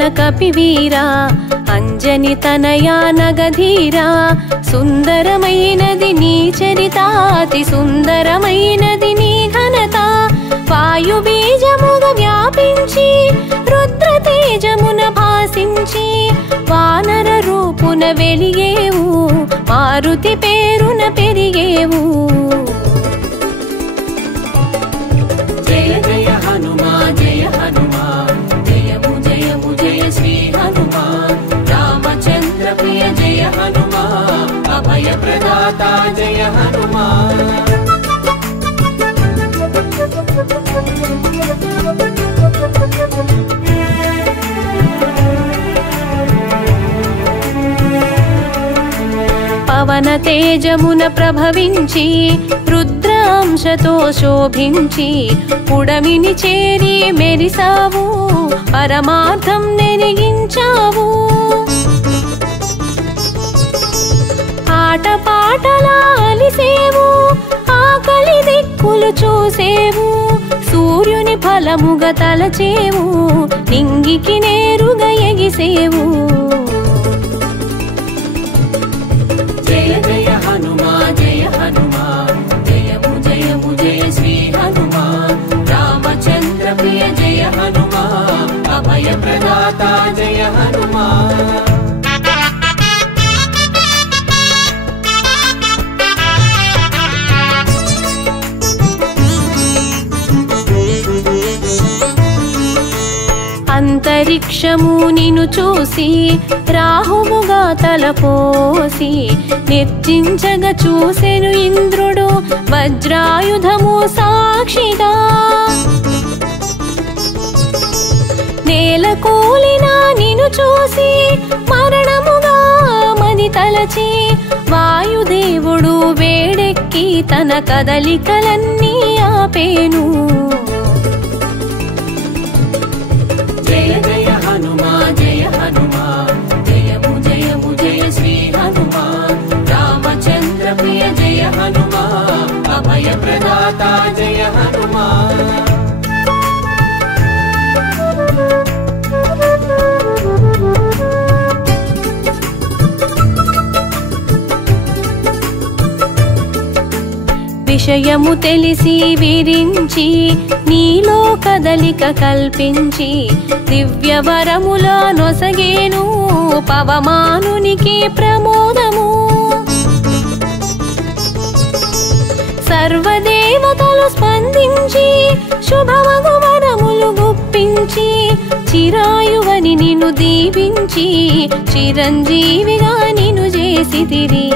ఘన కపివీరా అంజని తనయా నగధీరా సుందరమైనది నీ చరితాతి సుందరమైనది నీ ఘనత వాయు బీజముగ వ్యాపించి రుద్ర తేజమున భాసించి వానర రూపున వెలిగేవు మారుతి పేరున పెరిగేవు జయ జయ హనుమా జయ హనుమా జయము జయము జయ శ్రీ హనుమా రామచంద్ర ప్రియ జయ హనుమా అభయ ప్రదాత జయ హనుమా పవన తేజమున ప్రభవించి రుద్రాంశతో శోభించి పుడమిని చేరి మెరిసావు పరమార్థం నెరిగించావు ఆటపాటలా అలిసేవు ఆకలి దిక్కులు చూసేవు సూర్యుని ఫలముగా తలచేవు నింగికి నేరుగా ఎగిసేవు జయ జయ హనుమా జయ హనుమా జయము జయము జయ శ్రీ హనుమా రామచంద్ర ప్రియ జయ హనుమా అభయ ప్రదాత జయ హనుమా అంతరిక్షము నిన్ను చూసి రాహువుగా తలపోసి నిర్జించగా చూసెను ఇంద్రుడు వజ్రాయుధము సాక్షిగా నేల కూలిన నిన్ను చూసి మరణముగా మది తలచి వాయుదేవుడు వేడెక్కి తన కదలికలన్నీ ఆపేను జయ జయ హనుమా జయ హనుమా జయము జయము జయ శ్రీ హనుమా రామచంద్ర ప్రియ జయ హనుమా అభయ ప్రదాత జయ హనుమా విషయము తెలిసి విరించి నీలో కదలిక కల్పించి దివ్యవరముల నొసగేను పవమానునికి ప్రమోదము సర్వదేవతలు స్పందించి శుభమగు వరములు గుప్పించి చిరాయువని నిన్ను దీవించి చిరంజీవిగా నిన్ను చేసితిరి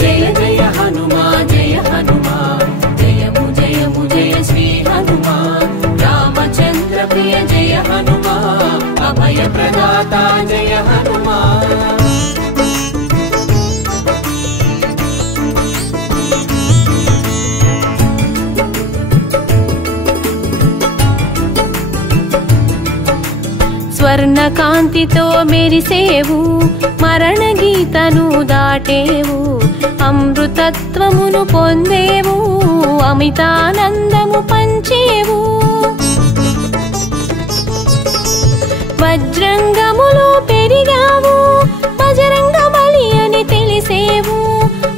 జయ జయ హనుమా జయ హనుమా జయము జయము జయ శ్రీ హనుమా రామచంద్ర ప్రియ జయ హనుమా అభయ ప్రదాత జయ హనుమా స్వర్ణకాంతితో మెరిసేవు మరణ గీతను దాటేవు అమృతత్వమును పొందేవు అమితానందము పంచేవు వజ్రంగములో పెరిగావు బజరంగ బలి అని తెలిసేవు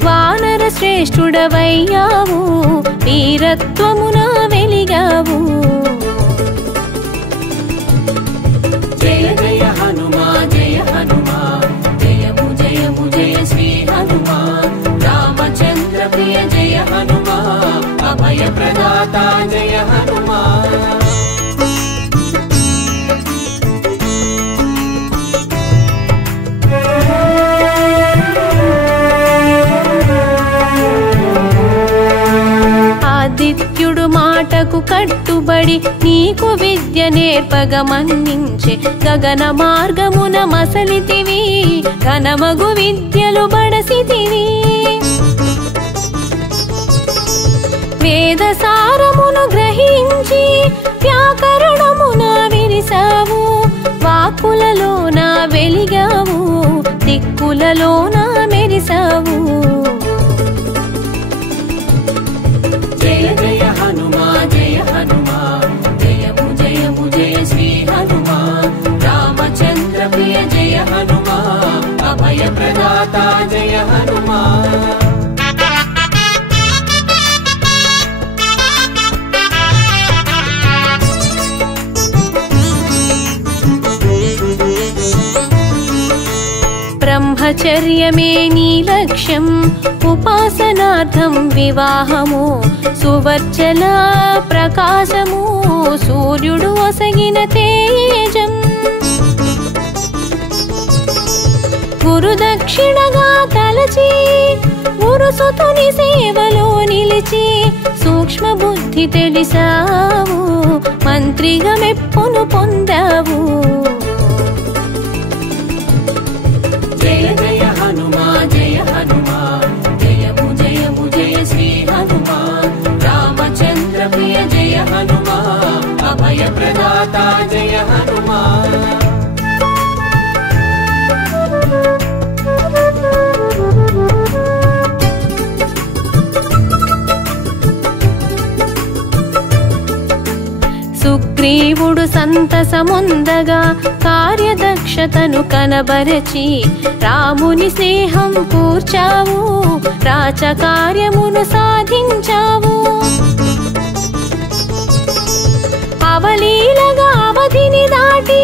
వానర శ్రేష్ఠుడవయ్యావు వీరత్వమున వెలిగావు జయ జయ హనుమా జయ హనుమా జయము జయము జయ శ్రీ హనుమా రామచంద్ర ప్రియ జయ హనుమా అభయ ప్రదాత జయ హనుమా ఆదిత్యుడు మాటకు కట్టుబడి నీకు విద్య నేర్పగ మన్నించే గగన మార్గమున మసలితివి ఘనమగు విద్యలు బడసితివి వేద సారమును గ్రహించి వ్యాకరణమున విరిసావు వాక్కులలోన వెలిగావు దిక్కులలోన మెరిసావు జయ జయ హనుమా జయ హనుమా జయము జయము జయ ప్రదాత జయ హనుమాన్ బ్రహ్మచర్యమే నీ లక్ష్యం ఉపాసనార్థం వివాహము సువర్చల ప్రకాశము సూర్యుడు ఒసగిన తేజం గురుదక్షిణగా తలచి గురుసుతుని సేవలో నిలిచి సూక్ష్మ బుద్ధి తెలిసావు మంత్రిగా మెప్పును పొందావు జయ జయ హనుమాన్ జయ హనుమాన్ జయము జయము జయ శ్రీ హనుమాన్ రామచంద్ర ప్రియ జయ హనుమాన్ అభయ ప్రదాత జయ హనుమాన్ సుగ్రీవుడు సంతసముందగా కార్యదక్షతను కనబరచి రాముని స్నేహం కూర్చావు రాచకార్యమును సాధించావు అవలీలగా అవధిని దాటి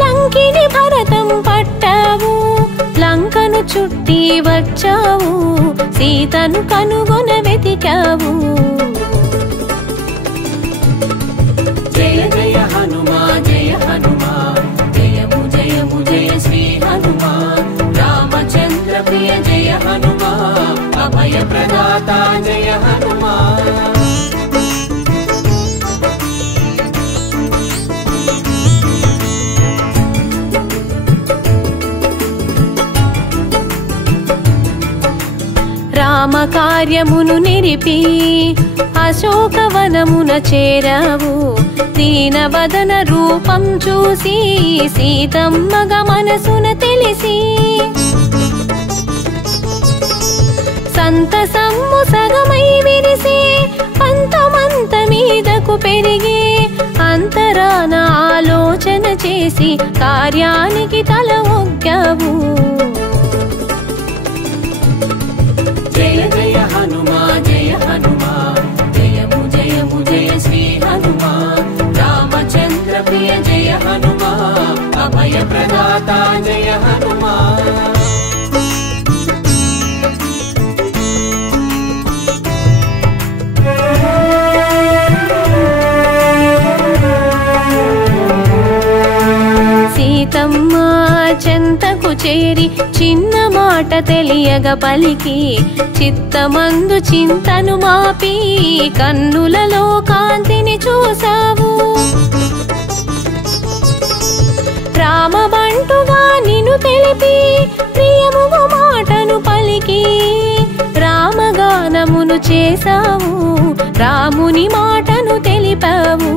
లంకిని భరతం పట్టావు లంకను చుట్టి వచ్చావు సీతను కనుగొన వెతికావు జయ జయ హనుమాన్ జయ హనుమాన్ జయము జయము జయ శ్రీ హనుమాన్ రామచంద్ర ప్రియ జయ హనుమాన్ అభయ ప్రదాత జయ హనుమాన్ రామ కార్యమును నిరిపి అశోకవనమున చేరావు దీనవదన రూపం చూసి సీతమ్మగ మనసున తెలిసి సంతసమ్ము సగమై విరిసి పంతమంత మీదకు పెరిగి అంతరాన ఆలోచన చేసి కార్యానికి తల ఒగ్గావు జయ జయ హనుమాన్ జయ హనుమాన్ జయము జయము జయ శ్రీ హనుమాన్ రామచంద్ర ప్రియ జయ హనుమాన్ అభయ ప్రదాత జయ హనుమాన్ సీతమ్మ చెంతకు చేరి చిన్న మాట తెలియగ పలికి చిత్తమందు చింతను మాపి కన్నులలో కాంతిని చూసావు రామబంటుగా నిన్ను తెలిపి ప్రియముగు మాటను పలికి రామగానమును చేసావు రాముని మాటను తెలిపావు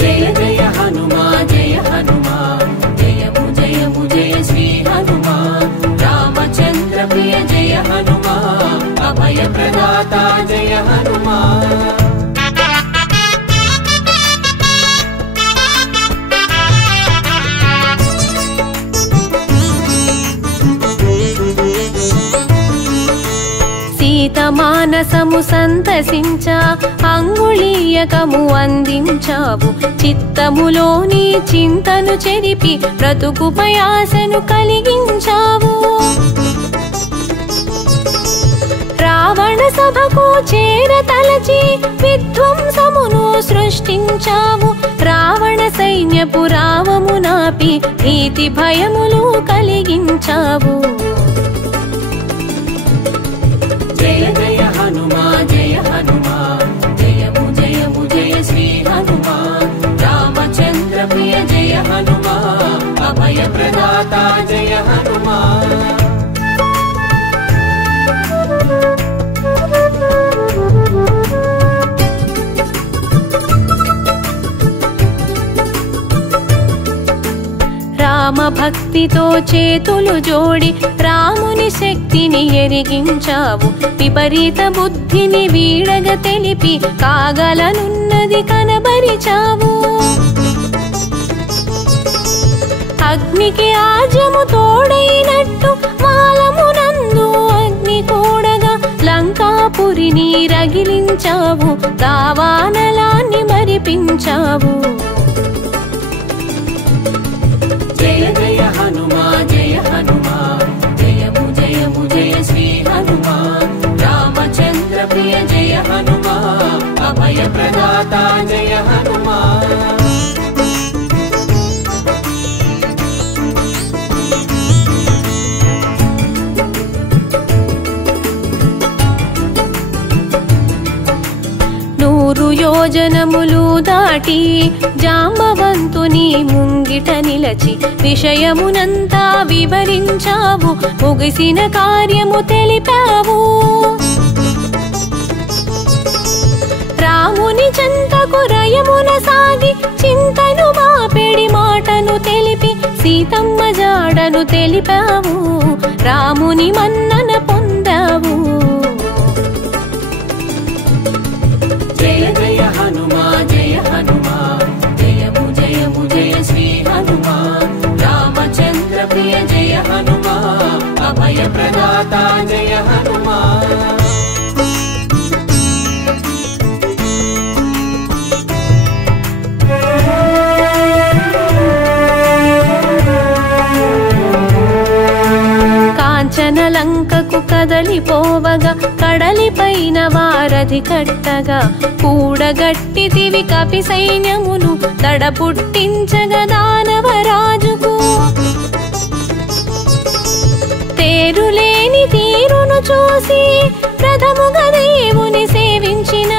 జయ జయ హనుమాన్ జయ హనుమాన్ జయము జయము జయ శ్రీ హనుమాన్ రామచంద్ర ప్రియ జయ హనుమాన్ అభయ ప్రదాత జయ హనుమాన్ సీత మానసము సంతసించా అంగుళీయకము అందించావు చిత్తములోని చింతను చెరిపి బ్రతుకుపై ఆశను కలిగించావు రావణ సభకు చేరతలచి విధ్వంసమును సృష్టించావు రావణ సైన్యపు రావము నాపి భీతి భయములు కలిగించావు జయ జయ హనుమాన్ జయ హనుమాన్ జయము జయము జయ శ్రీ హనుమాన్ రామచంద్ర ప్రియ జయ హనుమాన్ అభయ ప్రదాత జయ హనుమాన్ రామ భక్తితో చేతులు జోడి రాముని శక్తిని ఎరిగించావు విపరీత బుద్ధిని వీడగ తెలిపి కాగలనున్నది కనబరిచావు అగ్ని రామునికి ఆజ్యము తోడైనట్టు మాలమునందు అగ్ని కూడగా లంకాపురిని రగిలించావు, దావానలాన్ని మరిపించావు. జయ జయ హనుమా జయ హనుమా, జయము జయము జయ శ్రీ హనుమా. రామచంద్ర ప్రియ జయ హనుమా, అభయ ప్రదాత జయ హనుమా. యోజనములు దాటి జాంబవంతుని ముంగిట నిలచి విషయమునంతా వివరించావు, ముగిసిన కార్యము తెలిపావు. రాముని చెంతకు రయమున సాగి చింతను మాపెడి మాటను తెలిపి సీతమ్మ జాడను తెలిపావు, రాముని మన్నన పొందావు. జయ జయ హనుమా జయ హనుమా, జయము జయము జయ శ్రీ హనుమా. రామచంద్ర ప్రియ జయ హనుమా, అభయ ప్రదాత జయ హనుమా. లంకకు కదలిపోవగా కడలిపైన వారధి కట్టగా కూడగట్టితివి కపి సైన్యమును దడపుట్టించగా దానవరాజుకు. తేరులేని తీరును చూసి ప్రథముగా దేవుని సేవించిన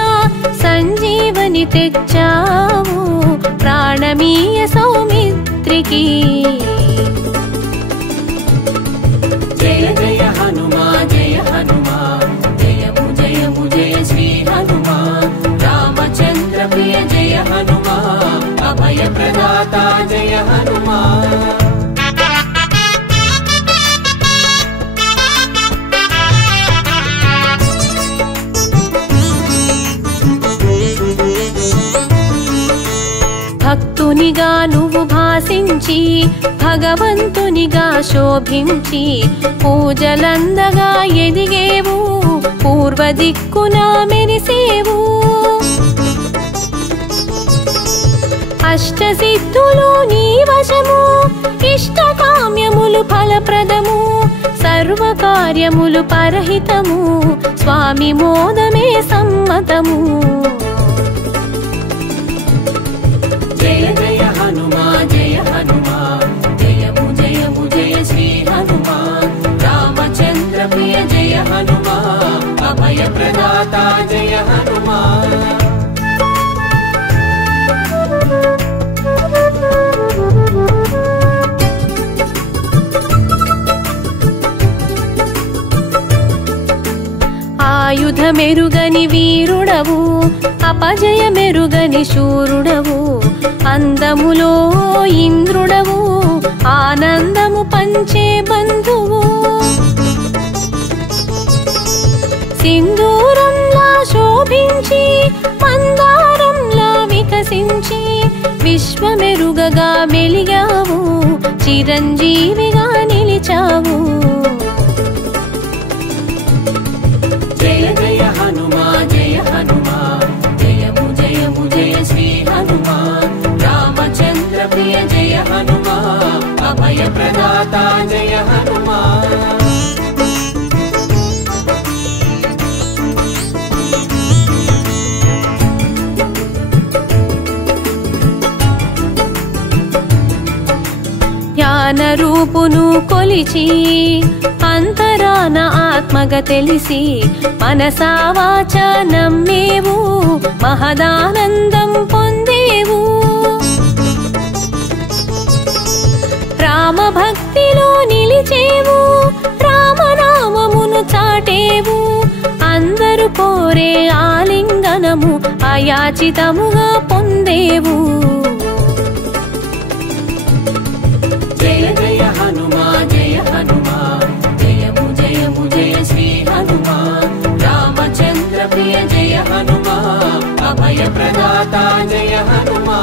సంజీవని తెచ్చావు, ప్రాణమీయ సౌమిత్రికి. జయ జయ హనుమా జయ హనుమా, జయము జయము జయ శ్రీ హనుమా. రామచంద్ర ప్రియ జయ హనుమా, అభయ ప్రదాత జయ హనుమా. భక్తునిగా నువ్వు భాసించి భగవంతునిగా శోభించి పూజలందగా ఎదిగేవు, పూర్వ దిక్కున మెరిసేవు. అష్టసిద్ధులు నీ వశము, ఇష్టకామ్యములు ఫలప్రదము, సర్వకార్యములు పరహితము, స్వామి మోదమే సమ్మతము. జయ జయ హనుమా జయ హనుమా, జయము జయము జయ శ్రీ హనుమా. రామచంద్ర ప్రియ జయ హనుమా, అభయ ప్రదాత జయ హనుమా. ఆయుధమెరుగని వీరుడవు, అపజయమెరుగని శూరుడవు, అందములో ఇంద్రుడవు, ఆనందము పంచే బంధువు. సింధూరంలా శోభించి మందారంలా వికసించి విశ్వమెరుగగా మెలిగావు, చిరంజీవిగా నిలిచావు. జయ జయ హనుమా జయ హనుమా, జయము జయము జయ శ్రీ హనుమా. రామచంద్ర ప్రియ జయ హనుమా, అభయ ప్రదాత జయ హనుమా. జ్ఞాన రూపును కొలిచి అంతరాన ఆత్మగా తెలిసి మనసా వాచ నమ్మేవు, మహదానందం పొందేవు. రామ భక్తిలో నిలిచేవు, రామనామమును చాటేవు, అందరూ కోరే ఆలింగనము అయాచితముగా పొందేవు. జయ జయ హనుమా జయ హనుమా, జయము జయము జయ శ్రీ హనుమా. రామచంద్ర ప్రియ జయ హనుమా, అభయ ప్రదాత జయ హనుమా.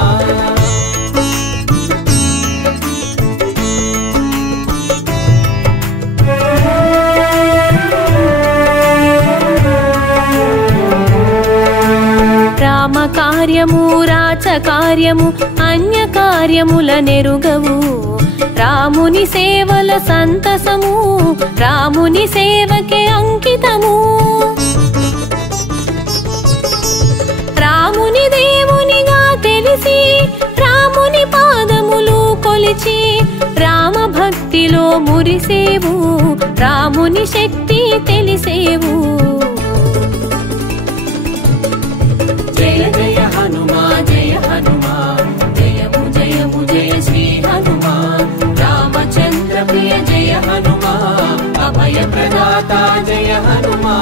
కార్యము రాచ కార్యము అన్య కార్యముల నెరుగవు రాముని సేవల సంతసము రాముని సేవకే అంకితము రాముని దేవునిగా తెలిసి రాముని పాదములు కొలిచి రామ భక్తిలో మురిసేవు రాముని శక్తి తెలిసేవు జయ జయ హనుమా జయ హనుమా జయము జయము జయ శ్రీ హనుమా రామచంద్ర ప్రియ జయ హనుమా అభయ ప్రదాత జయ హనుమా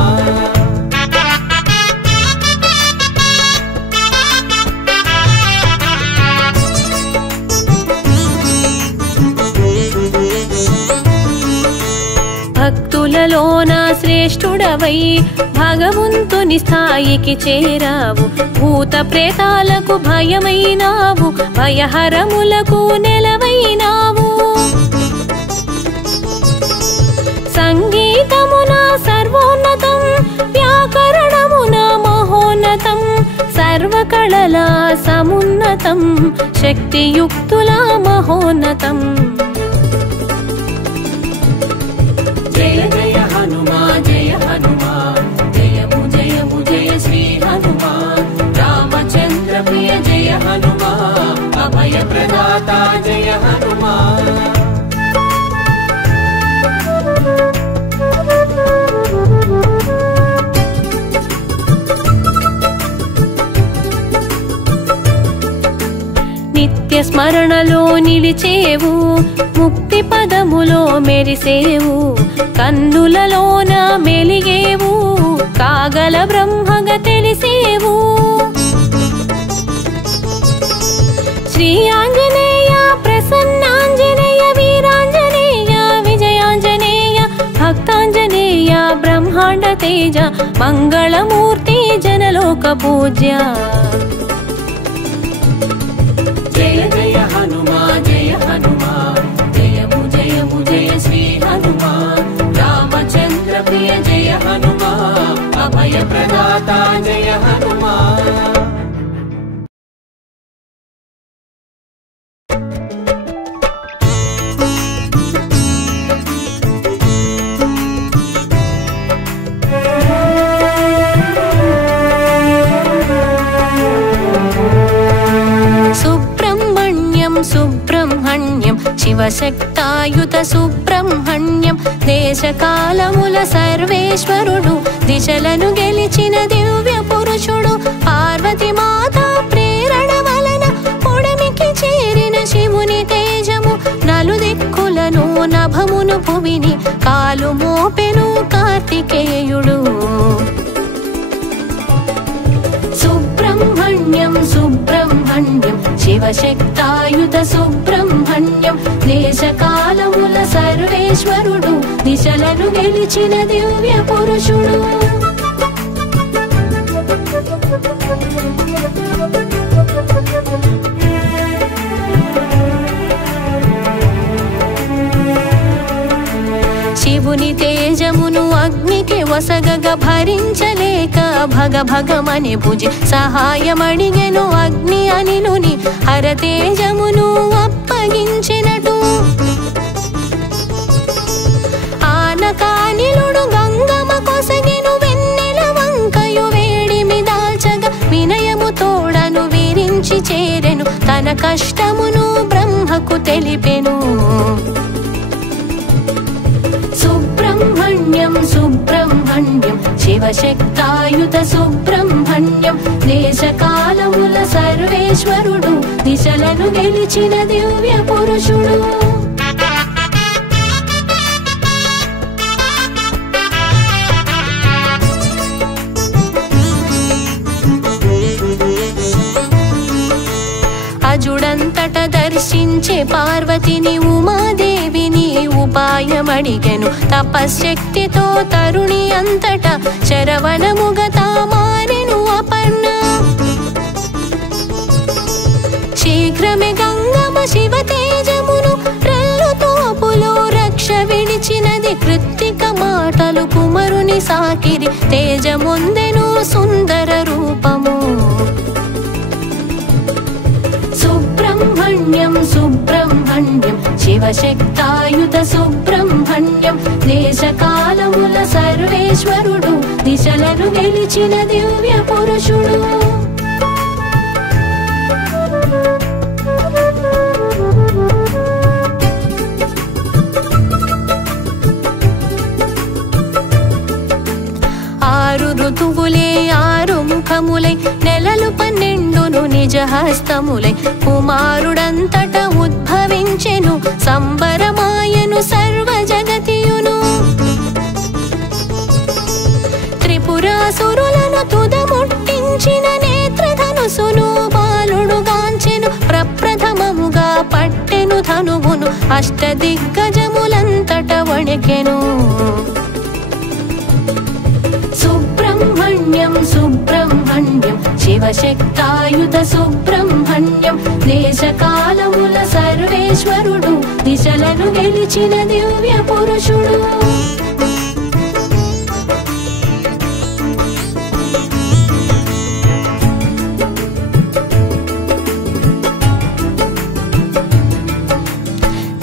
భక్తులలోన శ్రేష్ఠుడవై భగవంతుని స్థాయికి చేరావు భూత ప్రేతాలకు భయమైనావు భయహరములకు నెలవైనావు సంగీతమున సర్వోన్నతం వ్యాకరణమున మహోన్నతం సర్వకళల సమున్నతం శక్తియుక్తుల మహోన్నతం జయ జయ హనుమా జయ హనుమా జయము జయము జయ శ్రీ హనుమా రామచంద్ర ప్రియ జయ హనుమా అభయ ప్రదాత జయ హనుమా నిత్య స్మరణలో నిలిచేవు ముక్తి పదములో మెరిసేవు కన్నులలోన మెలిగేవు కాగల బ్రహ్మగా తెలిసేవు శ్రీ ఆంజనేయ ప్రసన్నాంజనేయ వీరాంజనేయ విజయాంజనేయ భక్తాంజనేయ బ్రహ్మాండ తేజ మంగళమూర్తి జనలోక పూజ్య జయ జయ హనుమా జయ హనుమా జయము జయము జయ శ్రీ హనుమా రామచంద్ర ప్రియ జయ హనుమా అభయ ప్రదాత జయ హనుమా సుబ్రహ్మణ్యం శివశక్తాయుత సుబ్రహ్మణ్యం దేశకాలముల సర్వేశ్వరుడు దిశలను గెలిచిన దివ్య పురుషుడు పార్వతి మాత ప్రేరణ వలన పొడమికి చేరిన శివుని తేజము నలుదిక్కులను నభమును భువిని కాలు మోపెను కార్తికేయుడు సుబ్రహ్మణ్యం సుబ్రహ్మణ్యం శివశక్తాయుత సుబ్రహ్మణ్యం దేశకాలముల సర్వేశ్వరుడు దిశలను గెలిచిన దివ్య పురుషుడు శివుని తేజమును అగ్నికి వసగగ భరించలేక భగ భగమని భుజి సహాయమడిగెను అగ్ని అనిలుని హరతేజమును అప్పగించినటు ఆనకానిలుడు గంగమ కొసగెను వెన్నెల వంకయు వేడిమి దాల్చగ వినయము తోడను విరించి చేరెను తన కష్టమును బ్రహ్మకు తెలిపెను సుబ్రహ్మణ్యం సుబ్రహ్మణ్యం శివశక్తాయుత సుబ్రహ్మణ్యం దేశకాలముల సర్వేశ్వరుడు దిశలను గెలిచిన దివ్య పురుషుడు అజుడంతట దర్శించే పార్వతిని ఉమాదేవిని ఉపాయమడిగెను తపశ్శక్తితో తరుణి అంతట శరవణముగ తామానెను అపర్ణ శీఘ్రమే గంగమ శివ తేజమును రెల్లు తోపులో రక్ష విడిచినది కృత్తిక మాటలు కుమరుని సాకిరి తేజముందెను సుందర రూపము సుబ్రహ్మణ్యం సుబ్రహ్మణ్యం శివశక్తాయుత సుబ్రహ్మణ్యం దేశకాలముల సర్వేశ్వరుడు దిశలను గెలిచిన దివ్య పురుషుడు ఆరు ఋతువులే ఆరు ముఖములై నెలలు 12 నిజహస్తములై కుమారుడంతట ఉద్భవించెను సంబరమాయను సర్వ జగతియును త్రిపురాసురులను తుదముట్టించిన నేత్రధనుసును బాలుడు గాంచెను ప్రప్రథమముగా పట్టెను ధనువును అష్టదిగ్గజములంతట వణికెను సుబ్రహ్మణ్యం సుబ్రహ్మణ్యం శివశక్తాయుత సుబ్రహ్మణ్యం దేశకాలముల సర్వేశ్వరుడు దిశలను గెలిచిన దివ్య పురుషుడు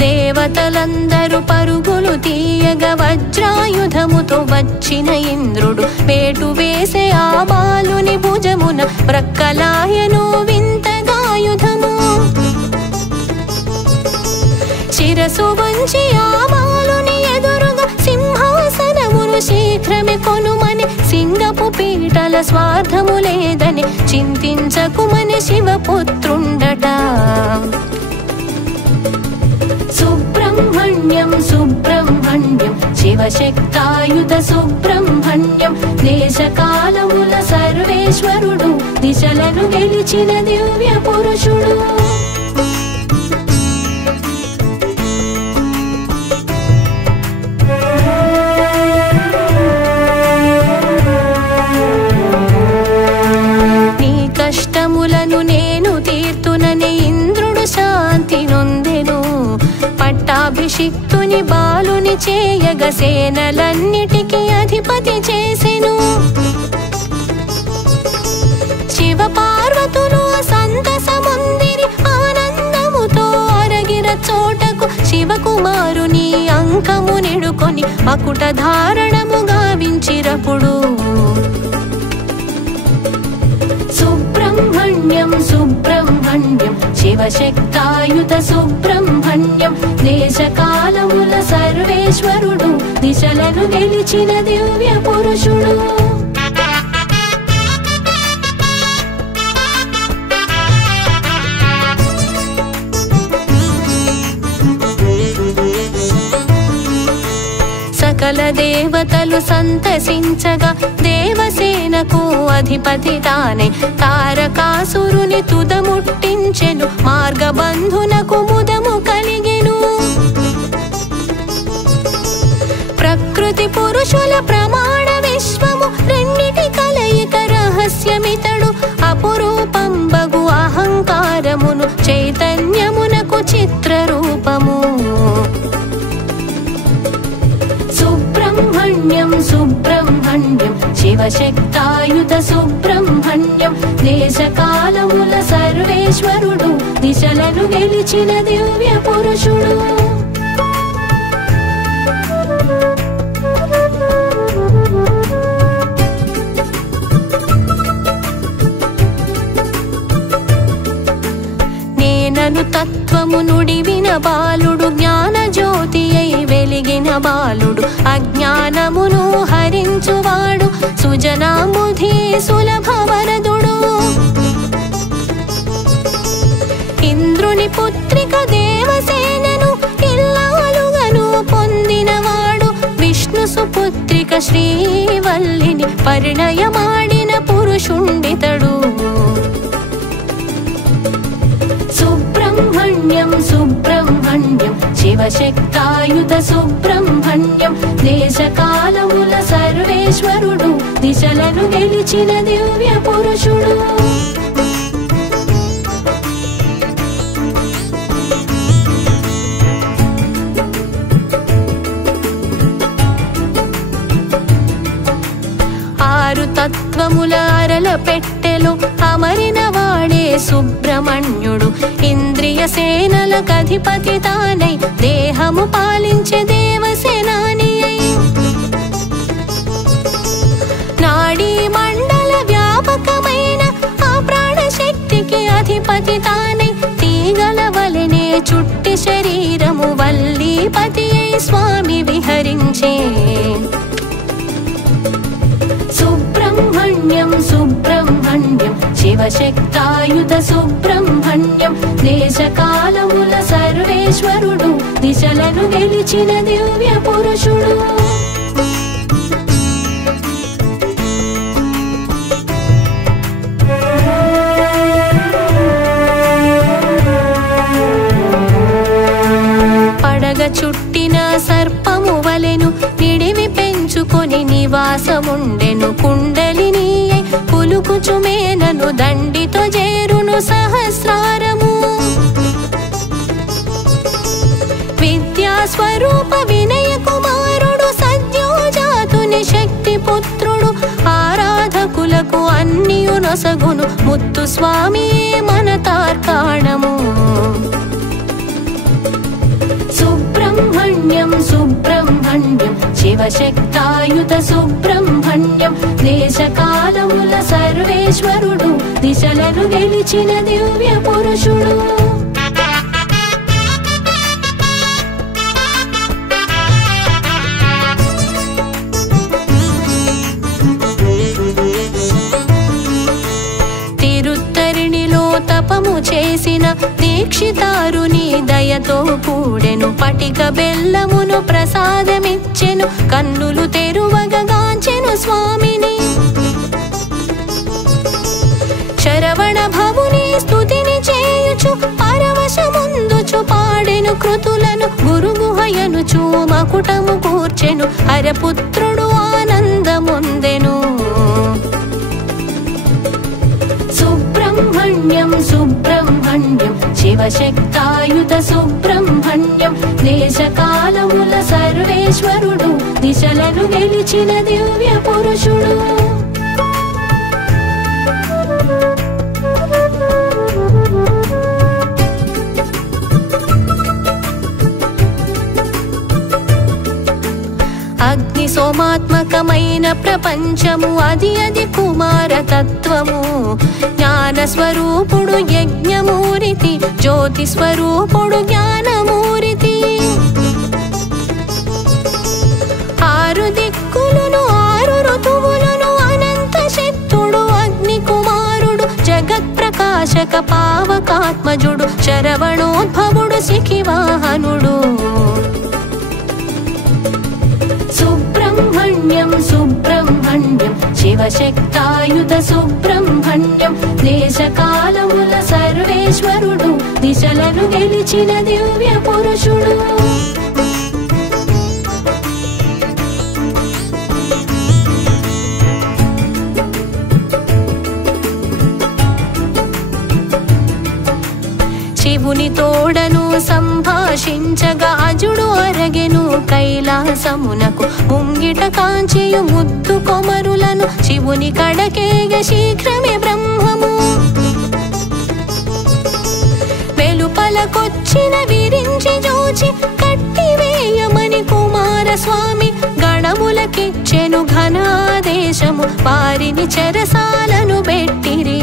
దేవతలందరూ పరుగులు తీయగా వజ్రాయుధముతో వచ్చిన ఇంద్రుడు వేటు వేసే ఆ బాలుని భుజమున ప్రక్కలాయను వింతగాయుధము శిరసు వంచి ఆ బాలుని ఎదురుగా సింహాసనమును శీఘ్రమే కొనుమని సింగపు పీటల స్వార్థము లేదని చింతించకుమని శివపుత్రుండట సుబ్రహ్మణ్యం సుబ్రహ్మణ్యం శివశక్తాయుత సుబ్రహ్మణ్యం దేశకాలముల సర్వేశ్వరుడు దిశలను గెలిచిన దివ్య పురుషుడు నీ కష్టములను నేను తీర్తునని ఇంద్రుడు శాంతి నొందెను పట్టాభిషిక్తుని బాలుని చేయగ సేనలన్నిటికీ అధిపతి చేసెను శివ పార్వతులు సంతసముందిరి ఆనందముతో అరగిర చోటకు శివకుమారుని అంకము నిడుకొని మకుట ధారణము గావించిరపుడు సుబ్రహ్మణ్యం సుబ్రహ్మణ్యం శివశక్తాయుత సుబ్రహ్మణ్యం దేశకాలముల సర్వేశ్వరుడు దిశలను గెలిచిన దివ్య పురుషుడు సకల దేవతలు సంతసించగా దేవసేనకు అధిపతి తానే తారకాసురుని తుదముట్టించెను మార్గబంధునకు ముదము కలిగెను ప్రకృతి పురుషుల ప్రమాణ విశ్వము రెండిటి కలయిక రహస్యమితడు అపురూపంబగు అహంకారమును చైతన్యమునకు చిత్రరూపము సుబ్రహ్మణ్యం సుబ్రహ్మణ్యం శివశక్తాయుత సుబ్రహ్మణ్యం దేశకాలముల సర్వేశ్వరుడు దిశలను గెలిచిన దివ్య పురుషుడు నేనను తత్వము నుడివిన బాలుడు జ్ఞాన జ్యోతి అయి వెలిగిన బాలుడు అజ్ఞానమును హరించువాడు సుజనాముధి సులభ వరదుడు ఇంద్రుని పుత్రిక దేవసేనను ఇల్లాలుగను పొందినవాడు విష్ణు సుపుత్రిక శ్రీవల్లిని పరిణయమాడిన పురుషుండితడు సుబ్రహ్మణ్యం సుబ్రహ్మణ్యం శివశక్తాయుత సుబ్రహ్మణ్యం దేశకాలముల సర్వేశ్వరుడు దిశలను గెలిచిన దివ్య పురుషుడు ఆరు తత్వముల అరల పెట్టెలు అమరిన వాడే సుబ్రహ్మణ్యుడు ఇంద్రియ సేనలకధిపతి తానై దేహము పాలించే దేవసేనాని అయి నాడీ మండల వ్యాపకమైన ఆ ప్రాణశక్తికి అధిపతి తానై తీగల వలెనే చుట్టి శరీరము వల్లీపతి అయి స్వామి విహరించే సుబ్రహ్మణ్యం సుబ్రహ్మణ్యం శివశక్తాయుత సుబ్రహ్మణ్యం దేశకాలముల సర్వేశ్వరుడు దిశలను గెలిచిన దివ్య పురుషుడు పడగ చుట్టిన సర్పము వలెను నిడివి పెంచుకొని నివాసముండెను కుండలిని పులుకుచుమేనను దండితో చేరును సహస్రారము విద్యాస్వరూప వినయ కుమారుడు సద్యోజాతుని శక్తి పుత్రుడు ఆరాధకులకు అన్నియు నొసగును ముత్తు స్వామియే మన తార్కాణము సుబ్రహ్మణ్యం సుబ్రహ్మణ్యం శివశక్తాయుత సుబ్రహ్మణ్యం దేశకాలముల సర్వేశ్వరుడు దిశలను గెలిచిన దివ్య పురుషుడు తిరుత్తరిణిలో తపము చేసిన దీక్షితారుని దయతో కూడెను పటిక బెల్లమును ప్రసాదమిచ్చెను కన్నులు తెరువగాంచెను స్వామిని శరవణ భవుని స్తుతిని చేయుచు పరవశముందుచు పాడెను కృతులను గురుగుహయనుచు మకుటము కూర్చెను హరపుత్రుడు ఆనందముందెను సుబ్రహ్మణ్యం సుబ్రహ్మణ్యం శివశక్తాయుత సుబ్రహ్మణ్యం దేశకాలముల సర్వేశ్వరుడు దిశలను గెలిచిన దివ్య పురుషుడు అగ్ని సోమాత్మకమైన ప్రపంచము అది కుమార తత్వము జ్ఞాన స్వరూపుడు యజ్ఞమూరితి జ్యోతి స్వరూపుడు జ్ఞానమూరితి ఆరు దిక్కులను ఆరు ఋతువులను అనంత శక్తుడు అగ్ని కుమారుడు జగత్ ప్రకాశక పావకాత్మజుడు శరవణోద్భవుడు శిఖివాహనుడు సుబ్రహ్మణ్యం సుబ్రహ్మణ్యం శివశక్తాయుత సుబ్రహ్మణ్యం దేశకాలముల సర్వేశ్వరుడు దిశలను గెలిచిన దివ్య పురుషుడు శివుని తోడను సంభాషించగా అజుడు అరగెను కైలాసమునకు ముంగిట కాంచియు ముద్దు కొమరులను శివుని కడకేగ శీఘ్రమే బ్రహ్మము వెలుపలకొచ్చిన విరించి జోచి కట్టివేయమని కుమారస్వామి గణములకిచ్చెను ఘనాదేశము వారిని చెరసాలను పెట్టిరి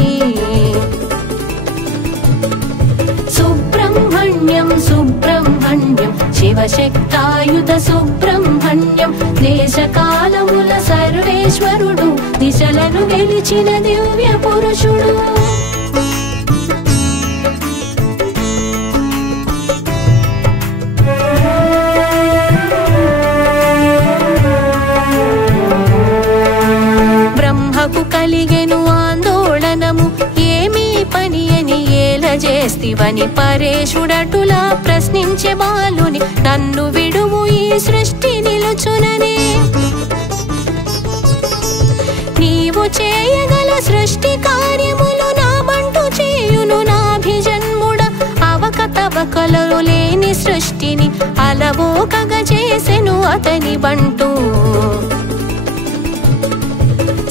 సుబ్రహ్మణ్యం సుబ్రహ్మణ్యం శివశక్తాయుత సుబ్రహ్మణ్యం దేశకాలముల సర్వేశ్వరుడు దిశలను గెలిచిన దివ్య పురుషుడు బ్రహ్మకు కలిగెను ఆందోళనము ఏమీ పని అని చేస్తివని పరేశుడటులా ప్రశ్నించే బాలుని నన్ను విడువు ఈ సృష్టి నిలుచుననే నీవు చేయగల సృష్టి కార్యములు నా బంటు చేయును నాభిజన్ముడ అవకతవకలలో లేని సృష్టిని అలవోకగా చేసెను అతని బంటు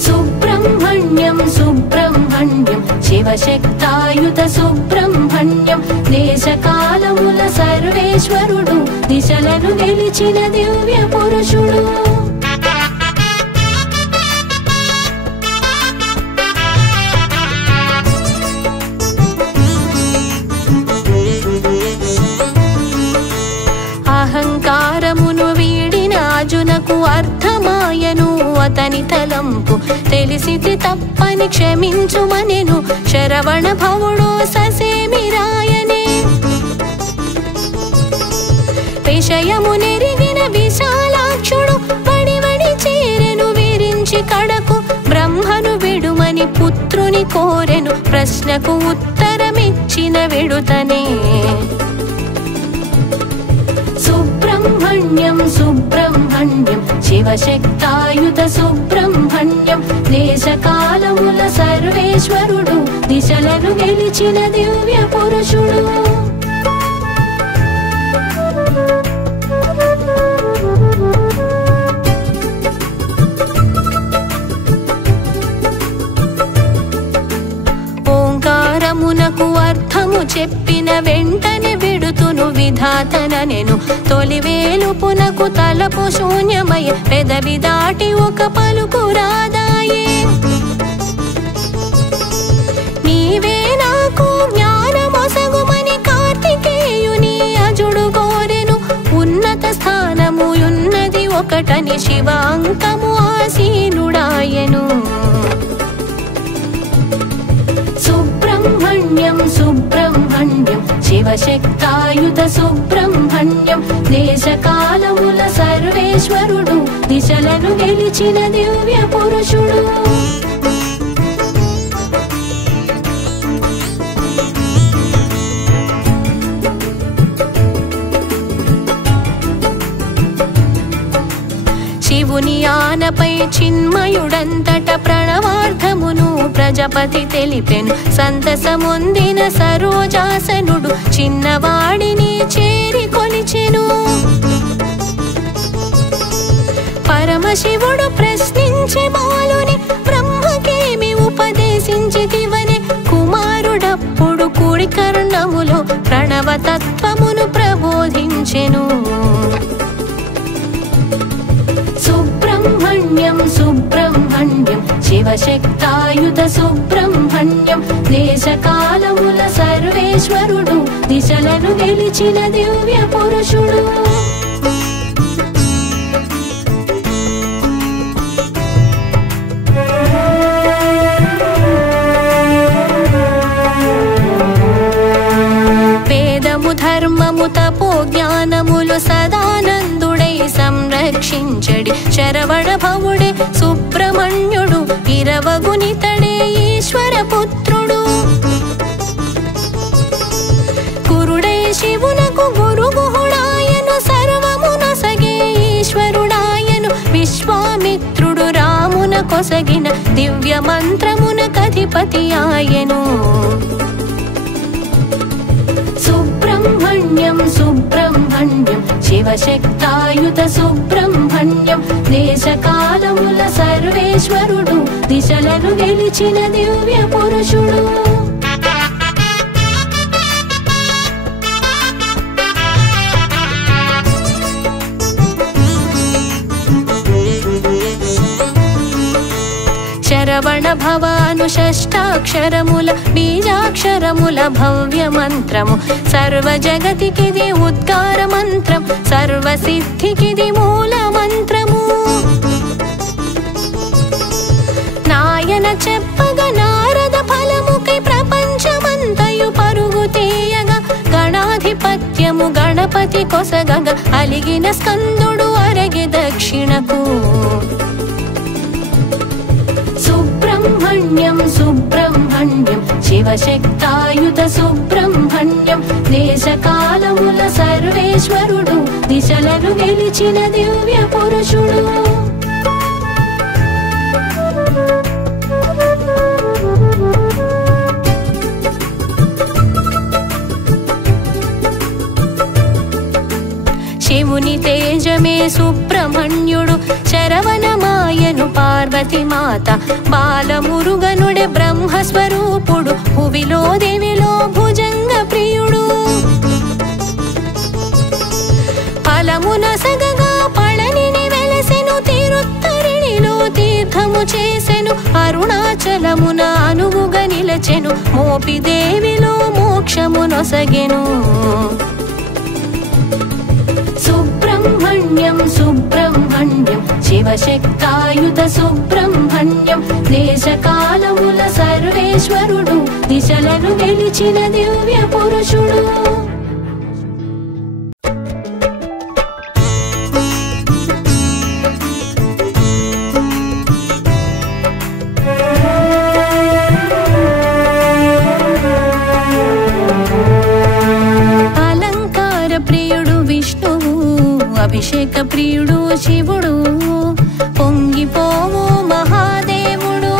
సుబ్రహ్మణ్యం సుబ్రహ్మణ్యం సుబ్రహ్మణ్యం శివశక్తాయుత సుబ్రహ్మణ్యం దేశకాలముల సర్వేశ్వరుడు దిశలను గెలిచిన దివ్య పురుషుడు అహంకారమును వీడిన అర్జునకు అర్థమాయను అతని తలంపు తెలిసితి తప్పని క్షమించుమనెను శరవణ భవుడు ససేమిరాయనే విషయము నెరిగిన విశాలాక్షుడు వడివడి చేరెను విరించి కడకు బ్రహ్మను విడుమని పుత్రుని కోరెను ప్రశ్నకు ఉత్తరమిచ్చిన విడుతనే సుబ్రహ్మణ్యం సుబ్రహ్మణ్యం శివశక్తాయుత సుబ్రహ్మణ్యం దేశకాలముల సర్వేశ్వరుడు దిశలను గెలిచిన దివ్య పురుషుడు ఓంకారమునకు అర్థము చెప్పిన వెంటనే విడుతును విధాతననెను తొలివేలుపునకు తలపు శూన్యమయ పెదవి దాటి ఒక పలుకు రాదాయే నీవే నాకు జ్ఞానమొసగుమని కార్తికేయుని అజుడు కోరెను ఉన్నత స్థానము ఉన్నది ఒకటని శివాంకము ఆసీనుడాయెను సుబ్రహ్మణ్యం సుబ్రహ్మణ్యం శివశక్తాయుత సుబ్రహ్మణ్యం దేశకాలముల సర్వేశ్వరుడు దిశలను గెలిచిన దివ్య పురుషుడు శివుని ఆనపై చిన్మయుడంతట ప్రణవార్థమును ప్రజపతి తెలిపెను సంతసముందిన సరోజాసనుడు చిన్నవాడిని చేరి కొలిచెను పరమశివుడు ప్రశ్నించి బాలుని బ్రహ్మకేమి ఉపదేశించితివనే కుమారుడప్పుడు కుడి కర్ణములో ప్రణవతత్వమును ప్రబోధించెను సుబ్రహ్మణ్యం సుబ్రహ్మణ్యం శివశక్తాయుత సుబ్రహ్మణ్యం దేశకాలముల సర్వేశ్వరుడు దిశలను గెలిచిన దివ్య పురుషుడు వేదము ధర్మము తపో జ్ఞానములు సదానందుడై సంరక్షించడి శరవణ భవుడే సుబ్రహ్మణ్యుడు ఇరవగునితడే ఈశ్వర పుత్రుడు గురుడై శివునకు గురుగుహుడాయను సర్వమునొసగే ఈశ్వరుడాయను విశ్వామిత్రుడు రామున కొసగిన దివ్య మంత్రమునకధిపతి ఆయను సుబ్రహ్మణ్యం సుబ్రహ్మణ్యం శివశక్తాయుత సుబ్రహ్మణ్యం దేశకాలముల సర్వేశ్వరుడు దిశలను గెలిచిన దివ్య పురుషుడు శరవణ భవాను షష్టాక్షరముల బీజాక్షరముల భవ్య మంత్రము సర్వ జగతికిది ఉద్గార మంత్రం సర్వసిద్ధికిది మూల మంత్రము నాయన చెప్పగా నారద ఫలముకై ప్రపంచమంతయు పరుగు తీయగా గణాధిపత్యము గణపతి కొసగగా అలిగిన స్కందుడు అరగి దక్షిణకు సుబ్రహ్మణ్యం సుబ్రహ్మణ్యం శివశక్తాయుత సుబ్రహ్మణ్యం దేశకాలముల సర్వేశ్వరుడు దిశలను గెలిచిన దివ్య పురుషుడు శివుని తేజమే సుబ్రహ్మణ్యుడు శరవణమాయను పార్వతి మాత బాలమురుగనుడే బ్రహ్మస్వరూపుడు భువిలో దేవిలో భుజంగ ప్రియుడు ఫలమున సగగా పళనిని వెలసెను తిరుత్తరిణిలో తీర్థము చేసెను అరుణాచలమున అనువుగా నిలచెను మోపిదేవిలో మోక్షమునొసగెను సుబ్రహ్మణ్యం సుబ్రహ్మణ్యం శివశక్తాయుత సుబ్రహ్మణ్యం దేశకాలముల సర్వేశ్వరుడు దిశలను గెలిచిన దివ్య పురుషుడు అభిషేక ప్రియుడు శివుడు పొంగిపోవు మహాదేవుడు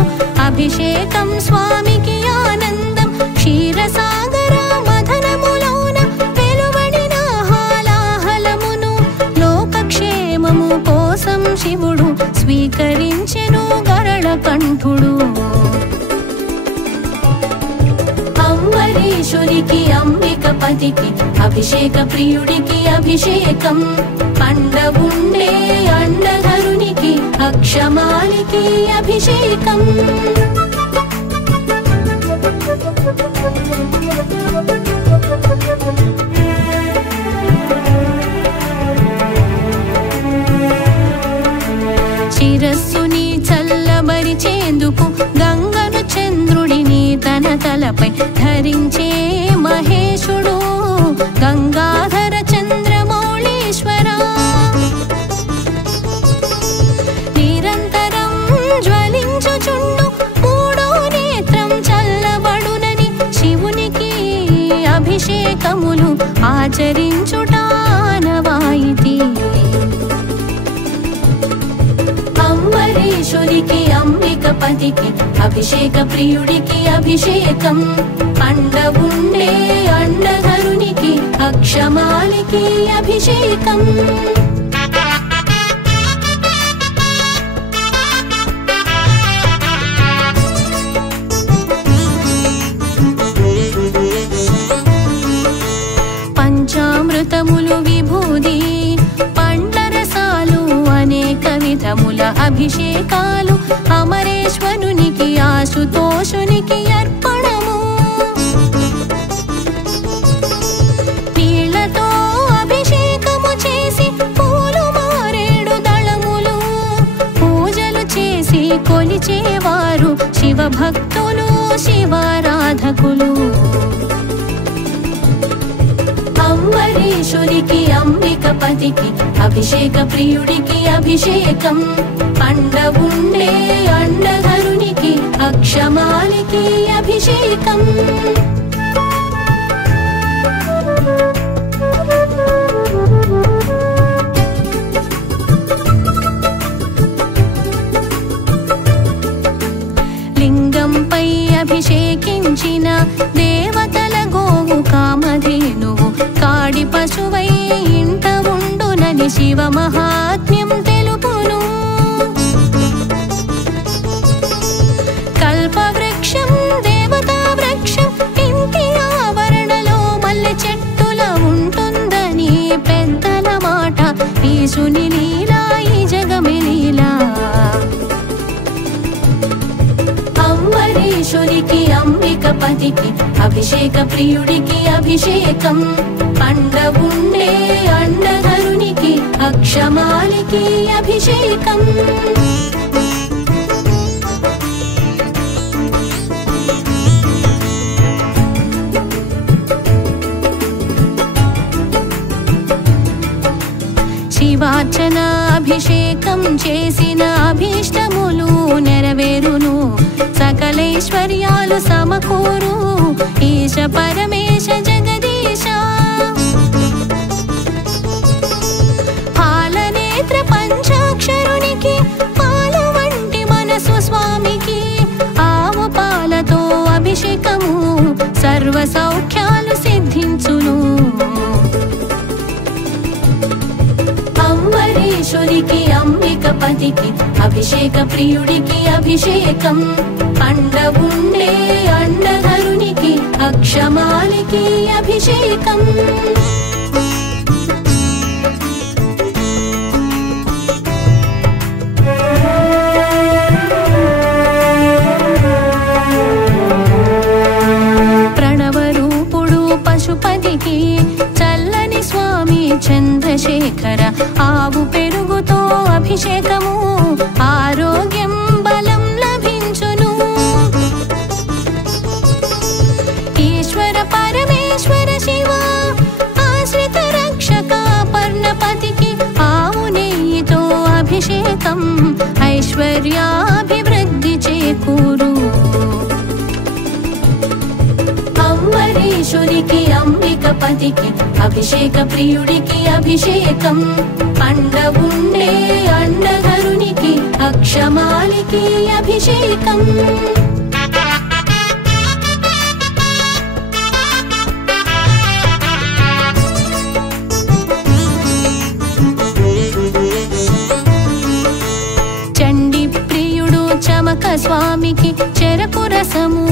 అభిషేకం స్వామికి ఆనందం క్షీరసాగర మథనములోన వెలువడిన హాలాహలమును లోకక్షేమము కోసం శివుడు స్వీకరించెను గరళ కంఠుడు అంబరీషునికి అంబికపతికి అభిషేక ప్రియుడికి అభిషేకం అండవుండే అండధరునికి అక్షమాలికి అభిషేకం శిరస్సుని చల్లబరిచేందుకు గంగను చంద్రుడిని తన తలపై ధరించే మహేశుడు గంగాధర చంద్రమౌళీశ్వర నిరంతరం జ్వలించుచుండు మూడో నేత్రం చల్లబడునని శివునికి అభిషేకములు ఆచరించుట ఆనవాయితీ అంబరీషునికి అంబికపతికి అభిషేక ప్రియుడికి అభిషేకం అండవుండే అండధరునికి అక్షమాలికి అభిషేకం పంచామృతములు విభూది పండ్లరసాలు అనేక విధముల అభిషేకాలు అమరేశ్వరునికి ఆశుతోషునికి అర్పణము నీళ్లతో అభిషేకము చేసి పూలు మారేడు దళములు పూజలు చేసి కొలిచేవారు శివభక్తులు శివారాధకులు అంబరీషునికి అంబికపతికి అభిషేక ప్రియుడికి అభిషేకం అండవుండే అండధరునికి అక్షమాలికి అభిషేకం లింగంపై అభిషేకించిన దేవతల గోవు కామధేనువు కాడి పశువై ఇంట ఉండునని శివ మహాత్మ్యం తెలుపును కల్పవృక్షం దేవతా వృక్షం ఇంటి ఆవరణలో మల్లె చెట్టుల ఉంటుందని పెద్దల మాట ఈశుని లీలా ఈ జగమే లీలా అంబరీషునికి అంబికపతికి అభిషేక ప్రియుడికి అభిషేకం అండవుండే అండధరునికి అక్షమాలికి అభిషేకం శివార్చన అభిషేకం చేసిన అభీష్టములు నెరవేరును సకలైశ్వర్యాలు సమకూరు ఈశ పరమేశ జగదీశ పాలనేత్ర పంచాక్షరునికి పాల వంటి మనసు స్వామికి ఆవు పాలతో అభిషేకము సర్వ సౌఖ్యాలు సిద్ధించును అంబరీషునికి అంబికపతికి అభిషేక ప్రియుడికి అభిషేకం అండవుండే అండధరునికి అక్షమాలికి అభిషేకం ప్రణవరూపుడు పశుపతికి చల్లని స్వామి చంద్రశేఖర ఆవు పెరుగుతో అభిషేకము ఆరోగ్యం బలం లభించును ఈశ్వర పరమేశ్వర శివ ఆశ్రిత రక్షక పర్ణపతికి ఆవు నెయ్యితో అభిషేకం ఐశ్వర్యాభివృద్ధి చేకూరు అంబరీషునికి అంబికపతికి అభిషేక ప్రియుడికి అభిషేకం అండవుండే అండధరునికి అక్షమాలికి అభిషేకం చండి ప్రియుడు చమక స్వామికి చెరకు రసము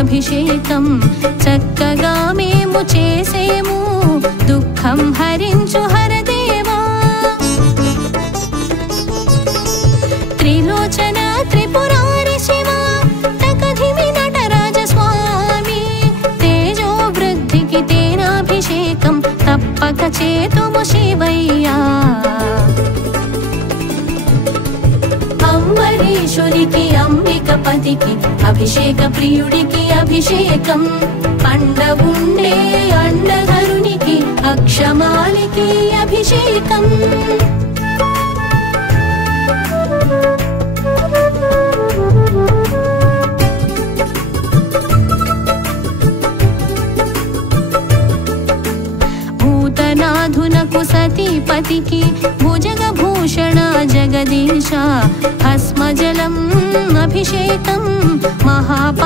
అభిషేకం చక్కగా మేము చేసేము దుఃఖం హరించు హరదేవా త్రిలోచన త్రిపురారి శివ తకధిమి నటరాజ స్వామి తేజో వృద్ధికి తేనాభిషేకం తప్పక చేతుము శివయ్యా అంబరీషునికి అంబికపతికి అభిషేక ప్రియుడికి అభిషేకం అండవుండే అండధరునికి అక్షమాలికి అభిషేకం భూతనాథునకు సతీపతికి భుజగభూషణ జగదీశ భస్మజలం అభిషేకం మహాపాపహరణము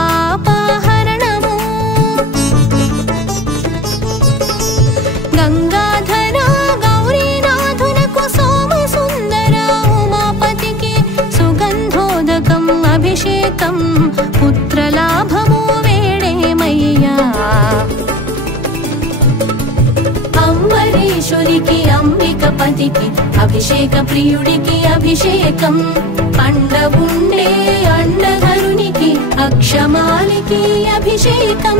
గంగాధర గౌరీనాథునకు సోమసుందర ఉమాపతికి సుగంధోదకం అభిషేకం పుత్రలాభము వేడేమయ్యా అంబరీషునికి అంబికపతికి అభిషేక ప్రియుడికి అభిషేకం అండవుండే అండధరునికి అక్షమాలికి అభిషేకం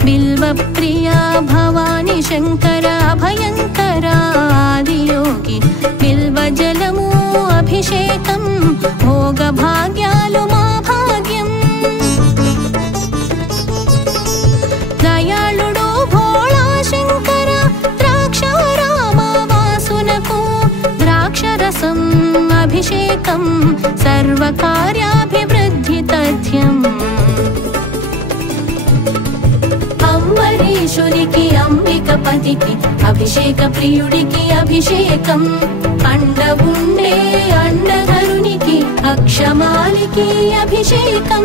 బిల్వప్రియా భవాని శంకర భయంకర ఆదియోగి బిల్వజలము అభిషేకం భోగ భాగ్యాలు మా భాగ్యం దయాళుడు భోళా శంకర ద్రాక్షారామ వాసునకు ద్రాక్షరసం అభిషేకం సర్వకార్యాభివృద్ధి తథ్యం అంబరీషునికి అంబికపతికి అభిషేక ప్రియుడికి అభిషేకం అండవుండే అండధరునికి అక్షమాలికి అభిషేకం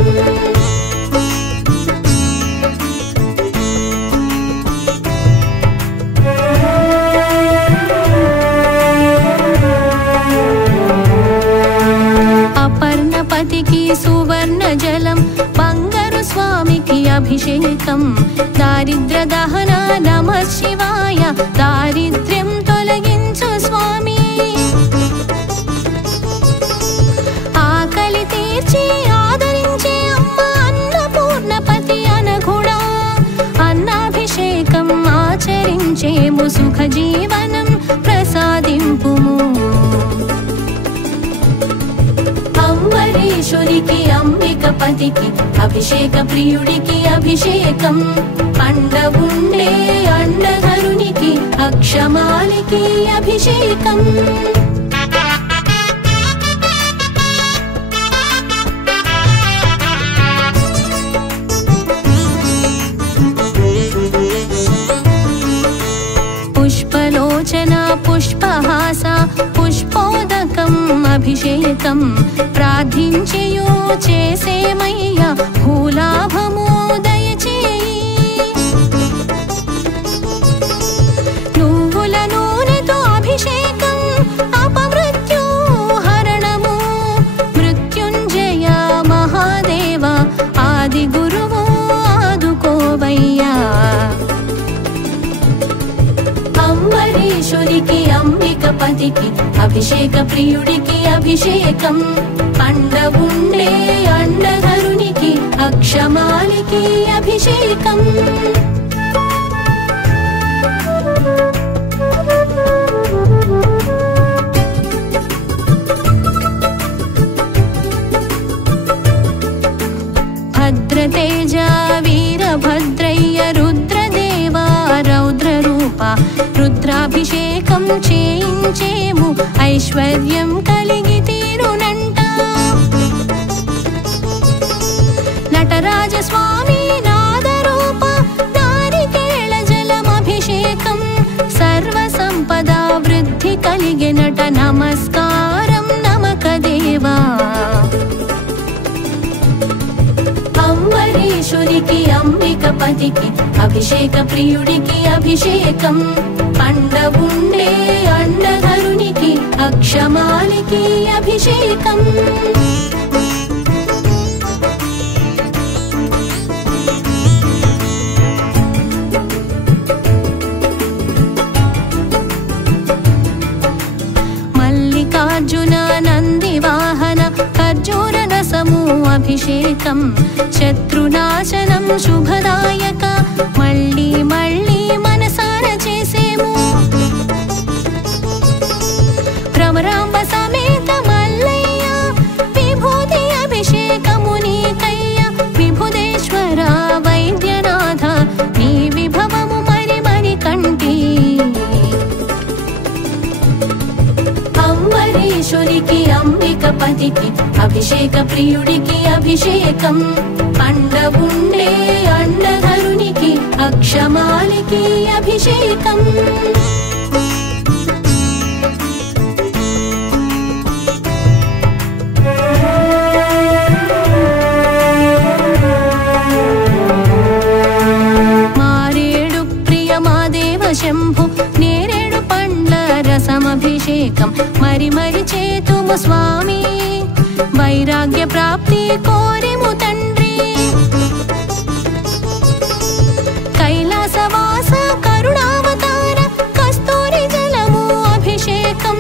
అపర్ణపతికి సువర్ణ జలం బంగారు స్వామికి అభిషేకం దారిద్ర దహన నమః శివాయ దారిద్ర్యం తొలగించు స్వామి ఆకలి తీర్చి ఆదరించే అమ్మ అన్నపూర్ణపతి అనఘుడా అన్నాభిషేకం ఆచరించేము సుఖ జీవనం ప్రసాదింపుము అంబరీషునికి అంబికపతికి అభిషేక ప్రియుడికి అభిషేకం అండవుండే అండధరునికి అక్షమాలికి అభిషేకం పుష్పలోచన పుష్పహాస పుష్పోదకం అభిషేకం ప్రార్థించియు చేసేమయ్యా భూలాభము దయచేయి. నువ్వుల నూనెతో అభిషేకం అపమృత్యు హరణము మృత్యుంజయ మహాదేవ ఆది గురువు ఆదుకోవయ్యా. అంబరీషునికి అంబికపతికి అభిషేక ప్రియుడికి అభిషేకం అండవుండే అండధరునికి అక్షమాలికి అభిషేకం. భద్రతేజ వీరభద్రయ్య రుద్రదేవ రౌద్రరూప రుద్రాభిషేకం చేయించేము ఐశ్వర్యం కలిగి తీరునంట. నటరాజస్వామి నాదరూప నారికేళ జలమభిషేకం సర్వ సంపద వృద్ధి కలిగినట నమస్కారం నమక దేవా. అంబరీషునికి అంబికపతికి అభిషేక ప్రియుడికి అభిషేకం అండవుండే అండధరునికి అక్షమాలికి అభిషేకం. మల్లికార్జున నందివాహన ఖర్జూర రసము అభిషేకం శత్రునాశనం శుభదాయక మళ్ళీ మళ్ళీ మనసార చేసేము. భ్రమరాంబ సమేత మల్లయ్య విభూతి అభిషేకము నీకయ్య విభుదేశ్వర వైద్యనాథ నీ విభవము మరి మరి కంటి. అంబరీషునికి అంబికపతికి అభిషేక ప్రియుడికి అభిషేకం అండవుండే అండధరునికి అక్షమాలికి అభిషేకం. మారేడు ప్రియ మాదేవ శంభు నేరేడు పండ్ల రసమభిషేకం మరి మరి చేతుము స్వామి వైరాగ్య ప్రాప్తి కోరిము తండ్రి. కైలాసవాస కరుణావతార కస్తూరి జలము అభిషేకం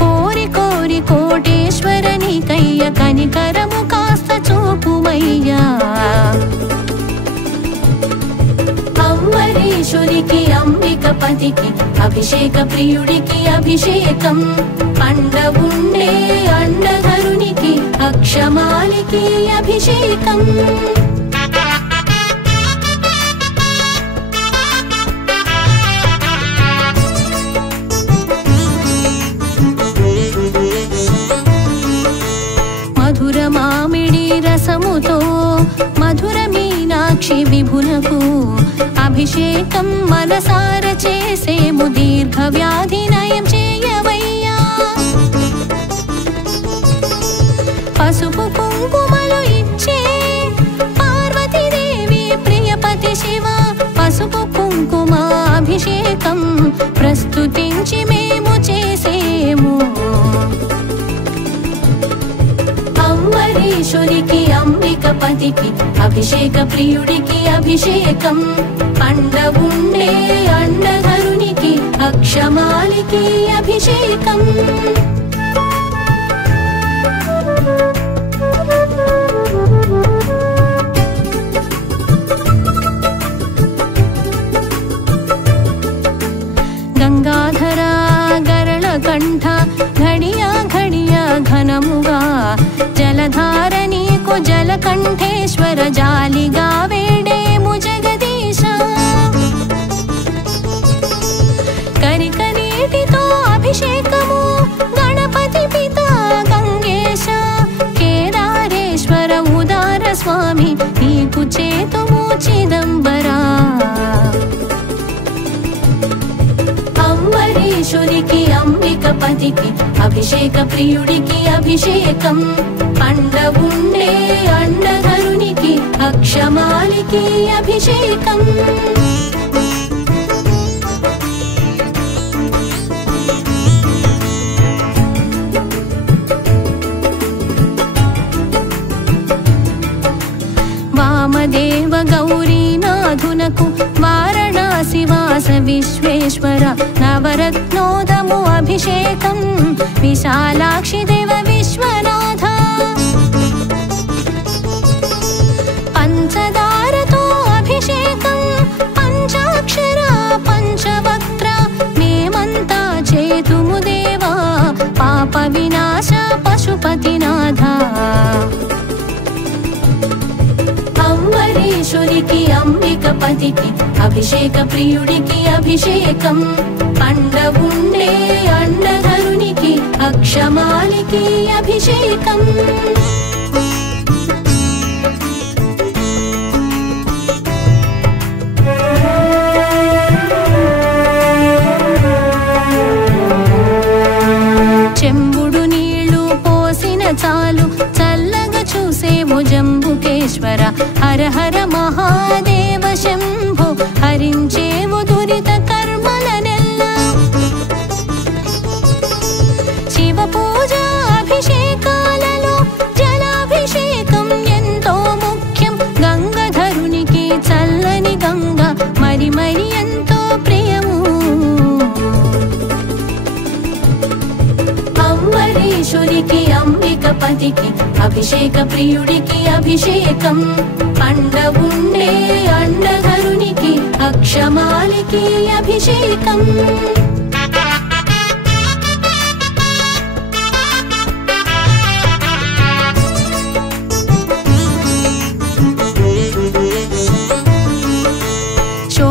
కోరి కోరి కోటేశ్వరని కయ్య కనికరము కాస్త చూపుమయ్యా. అంబరీషునికి అంబికపతికి అభిషేక ప్రియుడికి అభిషేకం అండవుండే అండధరునికి అక్షమాలికి అభిషేకం. మధుర మామిడి రసముతో మధుర మీనాక్షి విభునకు అభిషేకం మనసార చేసేము దీర్ఘ వ్యాధి నయం చేయవయ్యా. పసుపు కుంకుమలు ఇచ్చే పార్వతీదేవి ప్రియపతి శివ పసుపు కుంకుమ అభిషేకం ప్రస్తుతించి మేము చేసేము. అంబరీషునికి అంబికపతికి అభిషేక ప్రియుడికి అభిషేకం అండవుండే అండధరునికి అక్షమాలికి అభిషేకం. గంగాధర గరళ కంఠ ఘడియా ఘడియా ఘనముగా జలధార నీకు జలకంఠేశ్వర జాలిగా వేడేము జగదీశ. కరిక నీటితో అభిషేకము గణపతి పిత గంగేశ కేదారేశ్వర ఉదార స్వామి నీకు చేతుము చిదంబరా. అంబరీషునికి అంబిక అంబికపతికి అభిషేక ప్రియుడికి అభిషేకం అండవుండే అండధరునికి అక్షమాలికి అభిషేకం వామదేవ గౌరీనాథునకు వారణాసి వాస విశ్వేశ్వర నవరత్నోదము అభిషేకం విశాలాక్షి దేవ విశ్వనాథ పంచదారతో అభిషేకం పంచాక్షర పంచవక్త్ర మేమంతా చేతుము దేవా పాప వినాశ పశుపతినాథ అంబరీషునికి అంబికపతికి అభిషేక ప్రియుడికి అభిషేకం అండవుండే అండధరునికి అక్షమాలికి అభిషేకం చెంబుడు నీళ్లు పోసిన చాలు చల్లగా చూసేవు జంబుకేశ్వర హర హర మహాదేవ శంభో హరించేవు దురిత కర్మలనెల్ల శివ పూజ అభిషేకాలలో జలాభిషేకం ఎంతో ముఖ్యం గంగాధరునికి చల్లని గంగ మరి మరి ఎంతో ప్రియము అంబరీషునికి అంబికపతికి అభిషేక ప్రియుడికి అభిషేకం అండవుండే అండధరునికి అక్షమాలికి అభిషేకం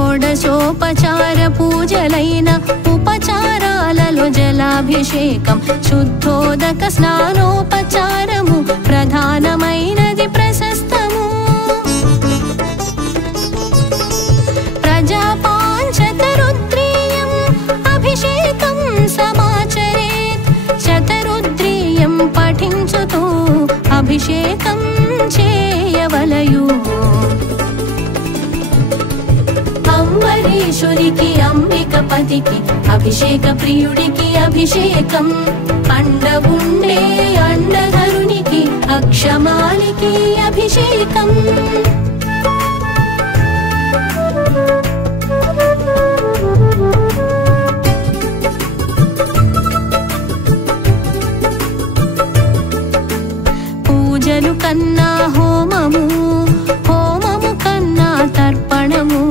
షోడశోపచార పూజలైన ఉపచారాలలో జలాభిషేకం శుద్ధోదక స్నానోపచారము ప్రధానమైనది ప్రశస్తము ప్రజాపాంచతరుద్రీయం అభిషేకం సమాచరేత్ శతరుద్రీయం పఠించుతూ అభిషేకం చేయవలయు అంబరీషునికి అంబికపతికి అభిషేక ప్రియుడికి అభిషేకం అండవుండే అండధరునికి అక్షమాలికి అభిషేకం పూజలు కన్నా హోమము హోమము కన్నా తర్పణము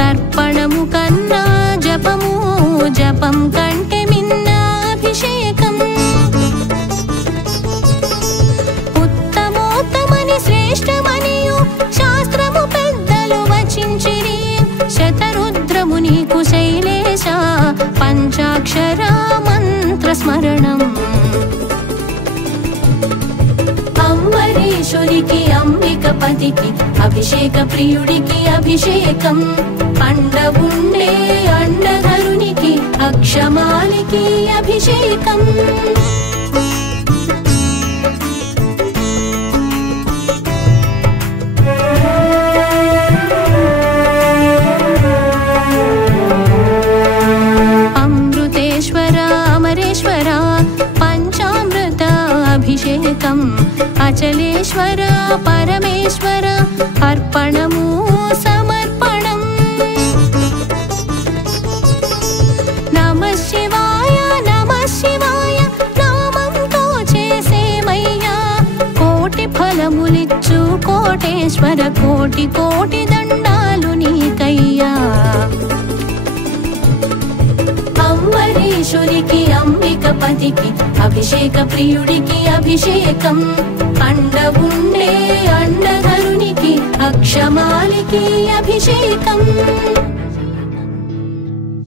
తర్పణము కన్నా జపము జపం కంటే మిన్న అభిషేకం ఉత్తమోత్తమని శ్రేష్టమనియు శాస్త్రము పెద్దలు వచించిరి శతరుద్రము నీకు శైలేశ పంచాక్షర మంత్ర స్మరణం అంబరీషునికి అంబికపతికి అభిషేక ప్రియుడికి అభిషేకం అండవుండే అండధరునికి అక్షమాలికి అభిషేకం అమృతేశ్వర అమరేశ్వర పంచామృత అభిషేకం అచలేశ్వర పరమేశ్వర అర్పణము సమర్పణం నమః శివాయ నామంతో చేసేమయ్యా కోటి ఫలములిచ్చు కోటేశ్వర కోటి కోటి దండాలు నీకయ్యా అంబరీషునికి అంబికపతికి అభిషేక ప్రియుడికి అభిషేకం అండవుండే అండధరునికి అక్షమాలికి అభిషేకం